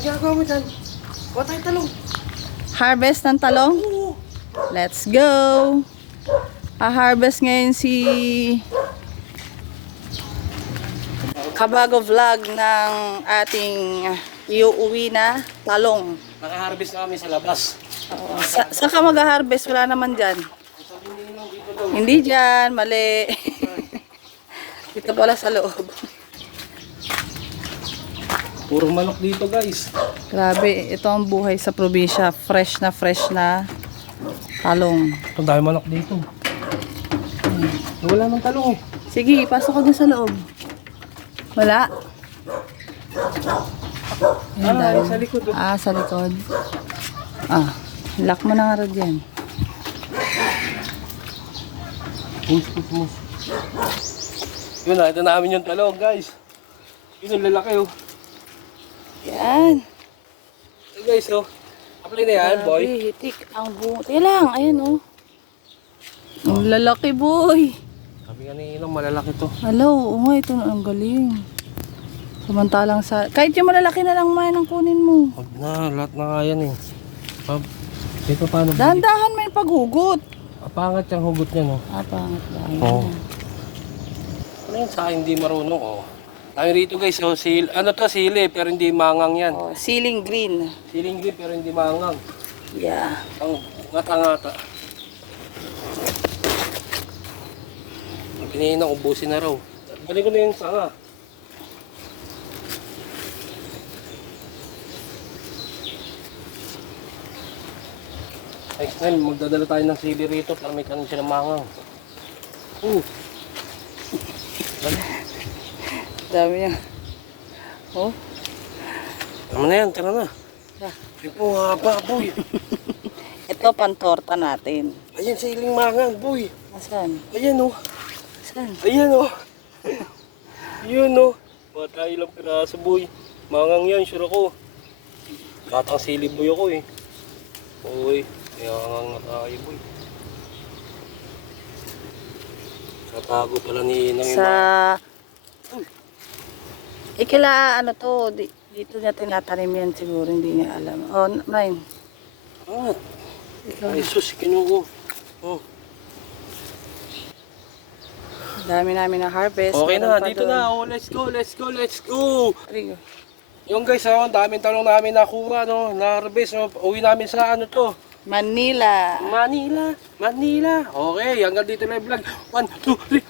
Ang ginagawa mo dyan? Kuha tayo talong. Harvest ng talong? Oo. Let's go! Ha-harvest ngayon si Kabago Vlog ng ating iuuwi na talong. Nakaharvest na kami sa labas. Oo. Sa, saan ka mag-harvest? Wala naman dyan. Hindi dyan, mali. Dito pala sa loob. Puro manok dito guys. Grabe, ito ang buhay sa probinsya. Fresh na fresh na talong. Ang dami manok dito. Hmm. Wala nang talong eh. Sige, pasok ka dun sa loob. Wala? Ayan, Ah, dami. sa likod. oh. Ah, sa likod. Ah, lock mo na nga rin dyan. Push, push, push. Yun, nakita namin yung talong guys. Yun ang lalaki oh. Yan. Hey guys oh. Apply na yan boy. Grabe, hitik ang bunga. Teka lang, ayan oh. Ang lalaki boy. Sabi kanina malalaki to. Hello, oo nga, ito na ang galing. Samantalang sa... Kahit yung malalaki na lang man ang kunin mo. Huwag na, lahat na nga yan eh. Pab, ito paano? Dahan-dahan mo yung paghugot. Apangat yung hugot niya no. Ah, pangat lang. Oo. Ano yun sa hindi marunong oh. Tayo rito guys, oh, sil ano to sili pero hindi mangang yan. Oh, ceiling green. Siling green pero hindi mangang. Yeah. Ang ngata-ngata. Ang pinina, ubusin na raw. Balik ko na yung sanga. Next time, magdadala tayo ng sili rito para may kanin siya ng mangang. Uh, Dami niya. Oh, tama na yan, tara na. Tara. Ay po, haba, boy. ito pantorta natin. Ayan, siling mangang, boy. Asan? Ayan, oh. Asan? Ayan oh. Yun oh. Mga tayo lang piraso boy. Mangang yan, sure ako. Batang silib boy ako eh. Uy, kaya nga tayo boy. Sa tago pala ni Inang yung Sa... mga- Ikila, ano to, di, dito niya tinatanim yan siguro, hindi niya alam. Oh, Ryan, Ah, ikaw. ay sus, kinuko. Oh. Dami namin na harvest. Okay na, pa dito doon. na. Oh, let's go, let's go, let's go. Rigo. Yung guys, oh, ang daming talong namin nakuha, no, na-harvest. No, uwi namin sa ano to, Manila. Manila, Manila. Okay, hanggang dito na yung vlog. One, two, three,